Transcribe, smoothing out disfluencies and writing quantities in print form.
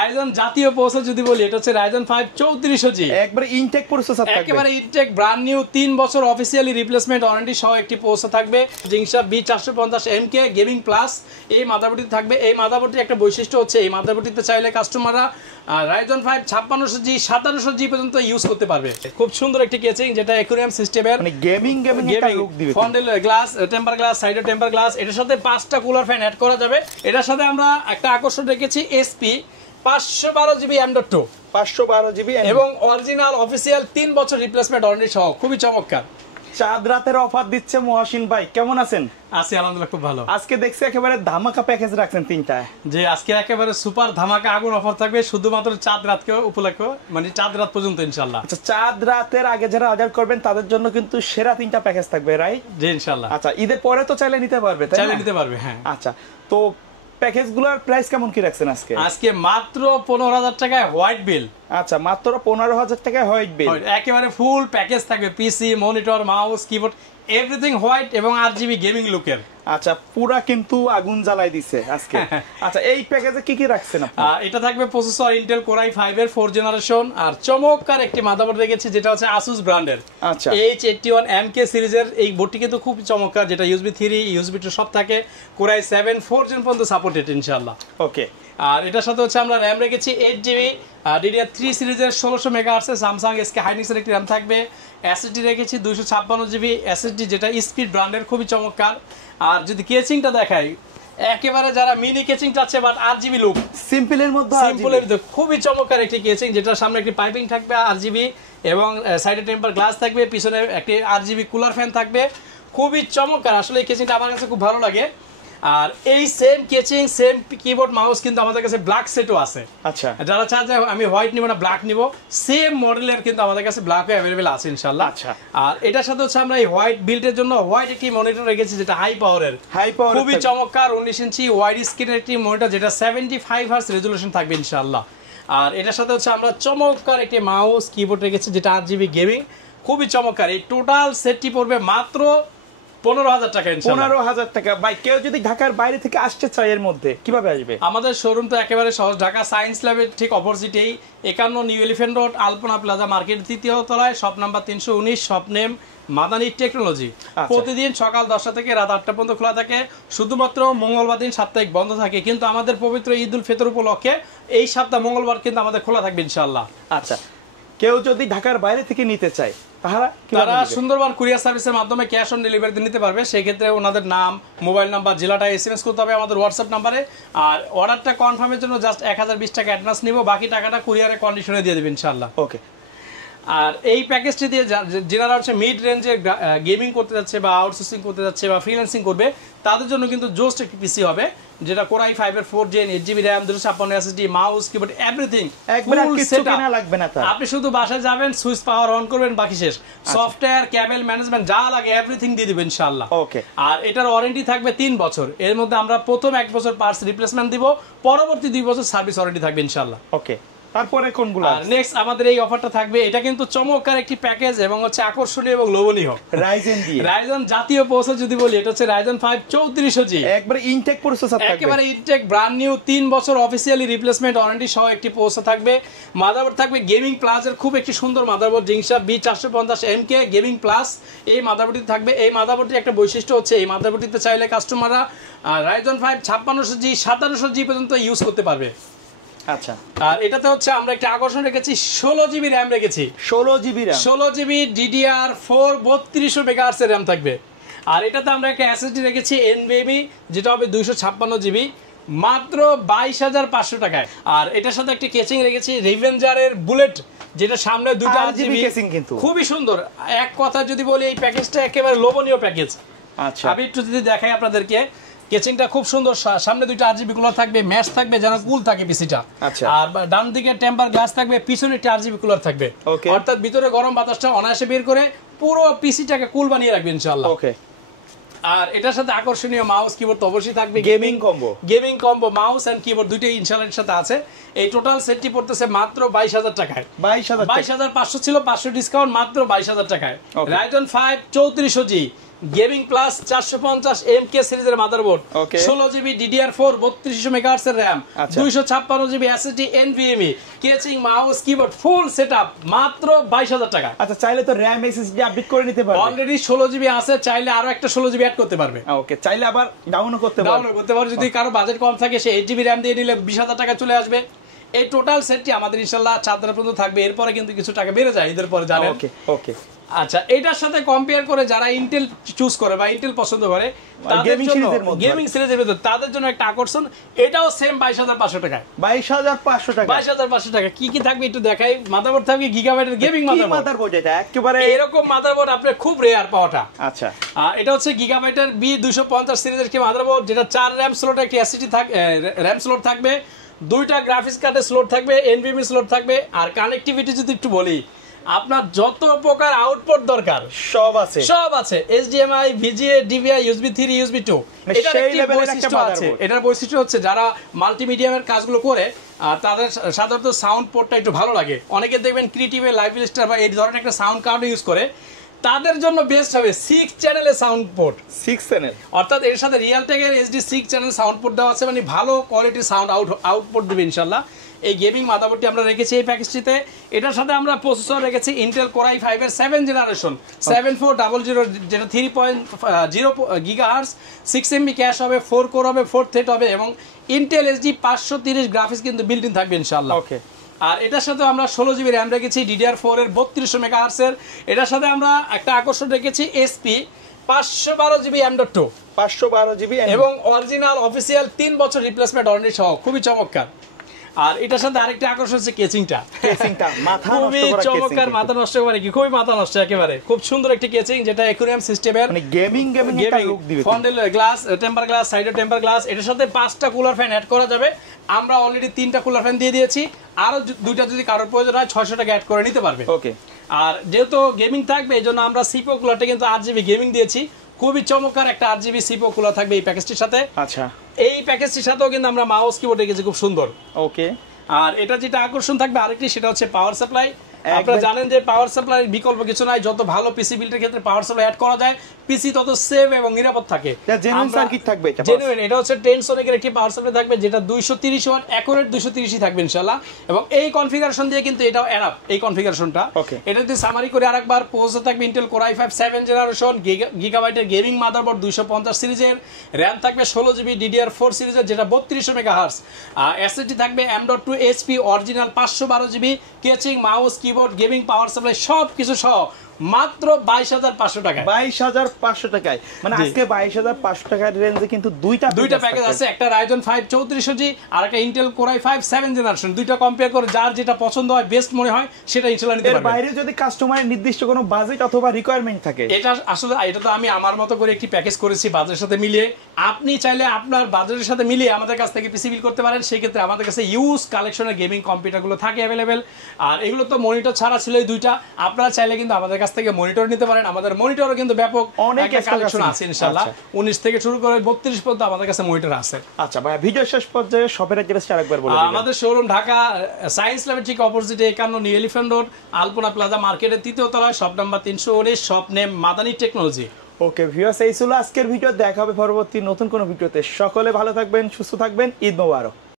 Ryzen জাতীয় processor যদি বলি এটা হচ্ছে রাইজন 5 3400G একবারে ইনটেক প্রসেসর থাকবে, একেবারে ইনটেক ব্র্যান্ড নিউ 3 বছর অফিশিয়ালি রিপ্লেসমেন্ট ওয়ারেন্টি সহ একটি প্রসেসর থাকবে জিংসা B450MK গেমিং প্লাস। এই মাদারবোর্ডটি থাকবে। এই মাদারবোর্ডটির একটা বৈশিষ্ট্য হচ্ছে এই মাদারবোর্ডটিতে চাইলে কাস্টমাররা রাইজন 5 5600G 5700G পর্যন্ত ইউজ করতে পারবে। খুব সুন্দর একটি কেচিং যেটা অ্যাকুরিয়াম সিস্টেমের, মানে গেমিং একটা লুক দিবে। ফন্ডেল গ্লাস, টেম্পার গ্লাস, সাইডে টেম্পার গ্লাস, এটার সাথে 5টা কুলার ফ্যান অ্যাড করা যাবে। এটার সাথে আমরা একটা আকর্ষণ রেখেছি SP 512GB M.2 512GB এবং অরিজিনাল অফিসিয়াল 3 বছর রিপ্লেসমেন্ট ওয়ারেন্টি সহ। খুবই চমৎকার। চাঁদ রাতের অফার দিচ্ছে মহাসিন ভাই, কেমন আছেন? আছি আলহামদুলিল্লাহ, খুব ভালো। আজকে দেখছি একেবারে ধামাকা প্যাকেজ রাখছেন তিনটা। যে আজকে একেবারে সুপার ধামাকা আগুন অফার থাকবে শুধুমাত্র চাঁদ রাতকে উপলক্ষে, মানে চাঁদ রাত পর্যন্ত ইনশাআল্লাহ। আচ্ছা, চাঁদ রাতের আগে যারা অর্ডার করবেন তাদের জন্য কিন্তু সেরা তিনটা প্যাকেজ থাকবে, রাইট? জি ইনশাআল্লাহ। আচ্ছা, ঈদের পরে তো চাইলে নিতে পারবে, তাই না? চাইলে নিতে পারবে, হ্যাঁ। আচ্ছা, তো প্যাকেজগুলোর প্রাইস কেমন কি রাখছেন আজকে? আজকে মাত্র 15000 টাকায় হোয়াইট বিল। আচ্ছা, মাত্র 15000 টাকায় হোয়াইট বিল, একেবারে ফুল প্যাকেজ থাকবে, PC, monitor, mouse, keyboard, everything white এবং RGB গেমিং লুকের। আচ্ছা, পুরা কিন্তু আগুন জ্বালাই দিছে আজকে। আচ্ছা, এই প্যাকেজে কি কি রাখছেন আপনি? এটা থাকবে প্রসেসর ইন্টেল কোর i5 এর 4th জেনারেশন, আর চমৎকার একটি মাদারবোর্ড রেখেছি যেটা হচ্ছে আসুস ব্র্যান্ডের। আচ্ছা, H81MK সিরিজের এই বোর্ডটি কিন্তু খুব চমৎকার, যেটা USB 3 USB 2 সব থাকে, কোর i7 4 জেন পর্যন্ত সাপোর্টেড ইনশাআল্লাহ। ওকে। আর এটার সাথে হচ্ছে আমরা RAM রেখেছি 8GB DDR3 সিরিজের 1600 মেগাহার্টজ স্যামসাং SK হাইনিক্সের একটি RAM থাকবে। SSD রেখেছি 256GB SSD, যেটা স্পিড ব্র্যান্ডের, খুবই চমৎকার। আর যদি কেচিংটা দেখাই, একেবারে যারা মিনি কেচিং চাচ্ছে বাট RGB লুক, সিম্পলের মধ্যে সিম্পলের ভিতরে খুবই চমৎকার একটি কেচিং, যেটার সামনে একটি পাইপিং থাকবে RGB এবং সাইডে টেম্পার গ্লাস থাকবে, পিছনে একটি RGB কুলার ফ্যান থাকবে। খুবই চমৎকার, আসলে এই কেচিংটা আমার কাছে খুব ভালো লাগে। আর এই সেম কেচিং, সেম কিবোর্ড, মাউস কিন্তু আমাদের কাছে ব্ল্যাক সেটও আছে। আচ্ছা, যারা চান যে আমি হোয়াইট নিব না ব্ল্যাক নিব, সেম মডেলের কিন্তু আমাদের কাছে ব্ল্যাকও অ্যাভেলেবেল আছে ইনশাআল্লাহ। আচ্ছা, আর এটার সাথে হচ্ছে আমরা এই হোয়াইট বিল্ডের জন্য হোয়াইট একটি মনিটর রেখেছি যেটা হাই পাওয়ারের, খুবই চমৎকার 19 ইঞ্চি ওয়াইড স্ক্রিনের একটি মনিটর, যেটা 75 হার্জ রেজুলেশন থাকবে ইনশাআল্লাহ। আর এটার সাথে হচ্ছে আমরা চমৎকার একটি মাউস, কিবোর্ড রেখেছি যেটা RGB গেমিং, খুবই চমৎকার। এই টোটাল সেটটি পড়বে মাত্র 15000 টাকা ইনশাআল্লাহ। 15000 টাকা। ভাই, কেউ যদি ঢাকার বাইরে থেকে আসতে চায় এর মধ্যে কিভাবে আসবে? আমাদের শোরুম তো একেবারে সহজ, ঢাকা সায়েন্স ল্যাবের ঠিক অপোজিটেই 51 নিউ এলিফ্যান্ট রোড আলপনা প্লাজা মার্কেট 3য় তলায়, shop number 319, shop name Madani technology. প্রতিদিন সকাল 10টা থেকে রাত 8টা পর্যন্ত খোলা থাকে, শুধুমাত্র মঙ্গলবার দিন সাপ্তাহিক বন্ধ থাকে। কিন্তু আমাদের পবিত্র ঈদ উল ফিতর উপলক্ষে এই সপ্তাহ মঙ্গলবার কিন্তু আমাদের খোলা থাকবে ইনশাআল্লাহ। আচ্ছা, কেউ যদি ঢাকার বাইরে থেকে নিতে চায় তারা সুন্দরবন কুরিয়ার সার্ভিসের মাধ্যমে ক্যাশ অন ডেলিভারিতে নিতে পারবে। সেই ক্ষেত্রে ওনাদের নাম, মোবাইল নাম্বার, জেলাটা SMS করতে হবে আমাদের হোয়াটসঅ্যাপ নাম্বারে। আর অর্ডারটা কনফার্মের জন্য জাস্ট 1020 টাকা অ্যাডভান্স নিব, বাকি টাকাটা কুরিয়ারের কন্ডিশনে দিয়ে দেবেন ইনশাআল্লাহ। ওকে। আর এই প্যাকেজটি দিয়ে যারা হচ্ছে মিড রেঞ্জে গেমিং করতে যাচ্ছে বা আউটসোর্সিং করতে যাচ্ছে বা ফ্রিল্যান্সিং করবে, তাদের জন্য কিন্তু জোস্ট একটি পিসি হবে, যেটা কোর i5 এর 4 gen 8GB RAM 256 SSD mouse keyboard everything একবারে কিছু কিনা লাগবে না তার। আপনি শুধু বাসায় যাবেন, সুইচ পাওয়ার অন করবেন, বাকি শেষ। সফটওয়্যার, কেবল ম্যানেজমেন্ট যা লাগে এভরিথিং দিয়ে দিবেন ইনশাআল্লাহ। ওকে। আর এটার ওয়ারেন্টি থাকবে 3 বছর। এর মধ্যে আমরা প্রথম 1 বছর পার্টস রিপ্লেসমেন্ট দিব, পরবর্তী 2 বছর সার্ভিস ওয়ারেন্টি থাকবে ইনশাআল্লাহ। ওকে। তারপরে কোনগুলো? আর নেক্সট আমাদের এই অফারটা থাকবে, এটা কিন্তু চমৎকার একটি প্যাকেজ এবং হচ্ছে আকর্ষণীয় এবং লোভনীয়। রাইজন জাতীয় প্রসেসর যদি বলি এটা হচ্ছে রাইজন 5 3400G একবারে ইনটেক প্রসেসর থাকবে, একেবারে ইনটেক ব্র্যান্ড নিউ 3 বছর অফিশিয়ালি রিপ্লেসমেন্ট ওয়ারেন্টি সহ একটি প্রসেসর থাকবে। মাদারবোর্ড থাকবে গেমিং প্লাস এর খুব একটি সুন্দর মাদারবোর্ড জিংসা B450MK গেমিং প্লাস। এই মাদারবোর্ডটি থাকবে। এই মাদারবোর্ডটির একটা বৈশিষ্ট্য হচ্ছে এই মাদারবোর্ডটিতে চাইলে কাস্টমাররা রাইজন 5 5600G 5700G পর্যন্ত ইউজ করতে পারবে। আচ্ছা, আর এটাতে হচ্ছে আমরা একটা আকর্ষণ রেখেছি 16GB RAM রেখেছি, 16GB DDR4 3200 মেগাহার্টজ এর RAM থাকবে। আর এটাতে আমরা একটা SSD রেখেছি NVMe, যেটা হবে 256GB, মাত্র 22500 টাকায়। আর এটার সাথে একটা কেচিং রেখেছি রিভেঞ্জারের বুলেট, যেটা সামনে দুটো RGB কেচিং, কিন্তু খুবই সুন্দর। এক কথা যদি বলি এই প্যাকেজটা একেবারে লোভনীয় প্যাকেজ। আচ্ছা, আমি একটু যদি দেখাই আপনাদেরকে, কেচিংটা খুব সুন্দর, সামনে দুইটা RGB কুলার থাকবে, ম্যাশ থাকবে যেন কুল থাকে পিসিটা। আর ডান দিকে টেম্পার গ্লাস থাকবে, পিছনে একটা RGB কুলার থাকবে, অর্থাৎ ভিতরে গরম বাতাসটা অনায়াসে বের করে পুরো পিসিটাকে কুল বানিয়ে রাখবে ইনশাআল্লাহ। ওকে। আর এটার সাথে আকর্ষণীয় মাউস কিবোর্ড তো অবশ্যই থাকবে, gaming combo mouse and keyboard দুইটাই ইনশাআল্লাহ সাথে আছে। এই টোটাল সেটটি পড়তেছে মাত্র 22000 টাকায়। 22500 ছিল, 500 ডিসকাউন্ট, মাত্র 22000 টাকায়। Ryzen 5 3400G gaming plus 450 MK সিরিজের মাদারবোর্ড, 16GB DDR4 3200 মেগাহার্টজ এর RAM, 256GB SSD NVMe, কেচিং, mouse, keyboard, full setup, মাত্র 22000 টাকা। আচ্ছা, চাইলে তো RAM SSD আপডেট করে নিতে পারবে। অলরেডি 16GB আছে, চাইলে আরো একটা 16GB অ্যাড করতে পারবে। ওকে, চাইলে আবার ডাউনও করতে পারবে। যদি কারো বাজেট কম থাকে সে 8GB RAM দিয়ে নিলে 20000 টাকা চলে আসবে। এই টোটাল সেটটি আমাদের ইনশাআল্লাহ 4 তারিখ পর্যন্ত থাকবে, এরপরে কিন্তু কিছু টাকা বেড়ে যায় এদের পরে, জানেন। ওকে। আচ্ছা, এটার সাথে কম্পেয়ার করে যারা ইন্টেল চুজ করে বা ইন্টেল পছন্দ করে তাদের জন্য গেমিং সিরিজের ভিতর তাদের জন্য একটা আকর্ষণ, এটাও সেম 22500 টাকায়। 22500 টাকা। 22500 টাকা কি কি থাকবে একটু দেখাই। মাদারবোর্ড থাকবে গিগাবাইটের গেমিং মাদারবোর্ড, এটা একেবারে এরকম মাদারবোর্ড আপনার খুব রেয়ার পাওয়াটা। আচ্ছা, এটা হচ্ছে গিগাবাইটের B250 সিরিজের কি মাদারবোর্ড, যেটা 4 RAM স্লট, একটি SSD RAM স্লট থাকবে, 2টা গ্রাফিক্স কার্ডের স্লট থাকবে, NVMe স্লট থাকবে। আর কানেক্টিভিটি যদি একটু বলি, আপনার যত প্রকার আউটপুট দরকার সব আছে। HDMI, VGA, DVI, USB 3, USB 2। এটার একটি বৈশিষ্ট্য আছে, এটার বৈশিষ্ট্য হচ্ছে যারা মাল্টিমিডিয়ামের কাজগুলো করে তাদের সাধারণত সাউন্ড পোর্টটা একটু ভালো লাগে। অনেকে দেখবেন ক্রিয়েটিভে, লাইভ স্টার বা এই ধরনের একটা সাউন্ড কার্ড ইউজ করে, তাদের জন্য বেস্ট হবে 6 চ্যানেলের সাউন্ড পোর্ট। 6 চ্যানেল অর্থাৎ এর সাথে রিয়েলটেকের HD 6 চ্যানেল সাউন্ড পোর্ট দেওয়া আছে, মানে ভালো কোয়ালিটির সাউন্ড আউটপুট দিবে ইনশাআল্লাহ। এই গেমিং মাদারবোর্ডটি আমরা রেখেছি এই প্যাকেজটিতে। এটার সাথে আমরা প্রসেসর রেখেছি ইন্টেল কোর i5 এর 7 জেনারেশন 7400, যেটা 3.0 গিগাহার্টজ, 6 MB ক্যাশ হবে, 4 কোর হবে, 4 থ্রেড হবে এবং ইন্টেল HD 530 গ্রাফিক্স কিন্তু বিল্ট ইন থাকবে ইনশাআল্লাহ। ওকে। আর এটার সাথে আমরা 16GB RAM রেখেছি DDR4 এর 3200 মেগাহার্টজ এর। এটার সাথে আমরা একটা আকর্ষণ রেখেছি SP 512GB M.2, 512GB এবং অরিজিনাল অফিসিয়াল 3 বছর রিপ্লেসমেন্ট ওয়ারেন্টি সহ, খুবই চমৎকার। আর এটার সাথে আরেকটা আকর্ষণ হচ্ছে কেচিংটা মাথা খুবই চমৎকার, মাথা নষ্ট করে কি, খুবই মাথা নষ্ট একেবারে। খুব সুন্দর একটি কেচিং, যেটা অ্যাকুয়ারিয়াম সিস্টেমের, মানে গেমিং একটা লুক দিবে। ফন্ডেল গ্লাস, টেম্পার গ্লাস, সাইডে টেম্পার গ্লাস। এটার সাথে 5টা কুলার ফ্যান অ্যাড করা যাবে। আমরা অলরেডি 3টা কুলার ফ্যান দিয়ে দিয়েছি, আরো 2টা যদি কারোর প্রয়োজন হয় 600 টাকা অ্যাড করে নিতে পারবে। ওকে। আর যেহেতু গেমিং থাকবে এই জন্য আমরা সিপো কুলারটা কিন্তু 8GB গেমিং দিয়েছি। খুবই চমৎকার একটা 8GB সিপো কুলার থাকবে এই প্যাকেজটির সাথে। আচ্ছা, এই প্যাকেজটির সাথেও কিন্তু আমরা মাউস কিবোর্ড রেখেছি খুব সুন্দর। ওকে। আর এটা যেটা আকর্ষণ থাকবে আরেকটি, সেটা হচ্ছে পাওয়ার সাপ্লাই। আপনারা জানেন যে পাওয়ার সাপ্লাইয়ের বিকল্প কিছু নাই। যত ভালো পিসি বিল্ডের ক্ষেত্রে পাওয়ার সাপ্লাই অ্যাড করা যায়, পিসি তত সেফ এবং নিরাপদ থাকে। জেনুইন সার্কিট থাকবে, এটা জেনুইন। এটা হচ্ছে টেনসনিকের একটি পাওয়ার সাপ্লাই থাকবে, যেটা 230 ওয়াট, অ্যাকুরেট 230ই থাকবে ইনশাআল্লাহ। এবং এই কনফিগারেশন দিয়ে কিন্তু এটাও এনাফ, এই কনফিগারেশনটা। এটা যদি সামারি করে আরেকবার, প্রসেসর থাকবে ইন্টেল কোর i5 7 জেনারেশন, গিগাবাইটের গেমিং মাদারবোর্ড 250 সিরিজের, RAM থাকবে 16GB DDR4 সিরিজের, যেটা 3200 মেগাহার্টজ, SSD থাকবে M.2 HP original 512GB, caching, mouse, keyboard, gaming power supply সবকিছু সহ মাত্র 22500 টাকায়। 22500 টাকায়, মানে আজকে 22500 টাকার রেঞ্জে কিন্তু দুইটা প্যাকেজ আছে। একটা Ryzen 5 3400G আর একটা Intel Core i5 7 জেনারেশন। দুইটা কম্পেয়ার করে যার যেটা পছন্দ হয়, বেস্ট মনে হয়, সেটা ইনশাআল্লাহ নিতে পারবেন। এর বাইরে যদি কাস্টমারের নির্দিষ্ট কোনো বাজেট অথবা রিকোয়ারমেন্ট থাকে, এটা আসলে এটা তো আমি আমার মতো করে একটি প্যাকেজ করেছি বাজেটের সাথে মিলিয়ে। আপনি চাইলে আপনার বাজেটের সাথে মিলিয়ে আমাদের কাছ থেকে পিসি বিল করতে পারেন। সেই ক্ষেত্রে আমাদের কাছে ইউজ কালেকশনের গেমিং কম্পিউটারগুলো থাকে अवेलेबल। আর এগুলো তো মনিটর ছাড়া ছিল এই দুইটা। আপনারা চাইলে কিন্তু আমাদের কাছ থেকে মনিটর নিতে পারেন। আমাদের মনিটরও কিন্তু ব্যাপক অনেক কালেকশন আছে ইনশাআল্লাহ। 19 থেকে শুরু করে 32 পর্যন্ত আমাদের কাছে মনিটর আছে। আচ্ছা ভাই, ভিডিও শেষ পর্যায়ে শপের অ্যাড্রেসটা আরেকবার বলে দিন। আমাদের শোরুম ঢাকা সায়েন্স ল্যাবের ঠিক অপোজিটে 51 নিউ এলিফ্যান্ট রোড, আলপনা প্লাজা মার্কেটের 3য় তলায়, shop number 319, shop name Madani technology. Okay viewers, এই ছিল আজকের ভিডিও। দেখা হবে পরবর্তী নতুন কোনো ভিডিওতে। সকলে ভালো থাকবেন, সুস্থ থাকবেন। ঈদ মোবারক।